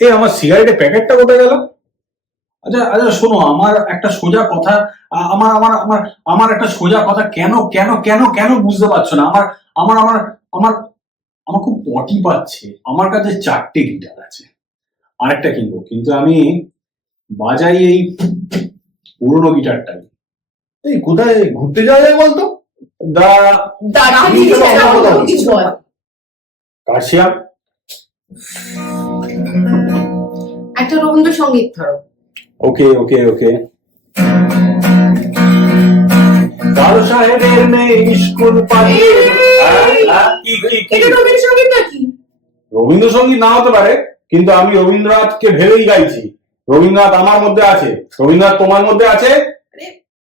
এই আমার সিগারেটের প্যাকেটটা কোথায় গেল? আচ্ছা আচ্ছা শোনো, আমার একটা সোজা কথা, আমার আমার আমার আমার একটা সোজা কথা, কেন কেন কেন কেন বুঝতে পারছো না? আমার আমার আমার আমার আমার খুব পটি পাচ্ছে। আমার কাছে 4টে গিটার আছে, আরেকটা কিনবো, কিন্তু আমি বাজাই এই পুরোনো গিটারটাই। এই কোথায় ঘুরতে যাওয়া যায় বলতো? দা কিছু বল। কাশিয়া। একটা রবীন্দ্রসঙ্গীত ধরো। ওকে ওকে ওকে। কারো সাহেবের মেয়ে স্কুল পাঠিয়ে। এটা রবীন্দ্রসঙ্গীত নাকি? রবীন্দ্রসঙ্গীত না হতে পারে, কিন্তু আমি রবীন্দ্রনাথকে ভেবেই গাইছি। রবীন্দ্রনাথ আমার মধ্যে আছে, রবীন্দ্রনাথ তোমার মধ্যে আছে,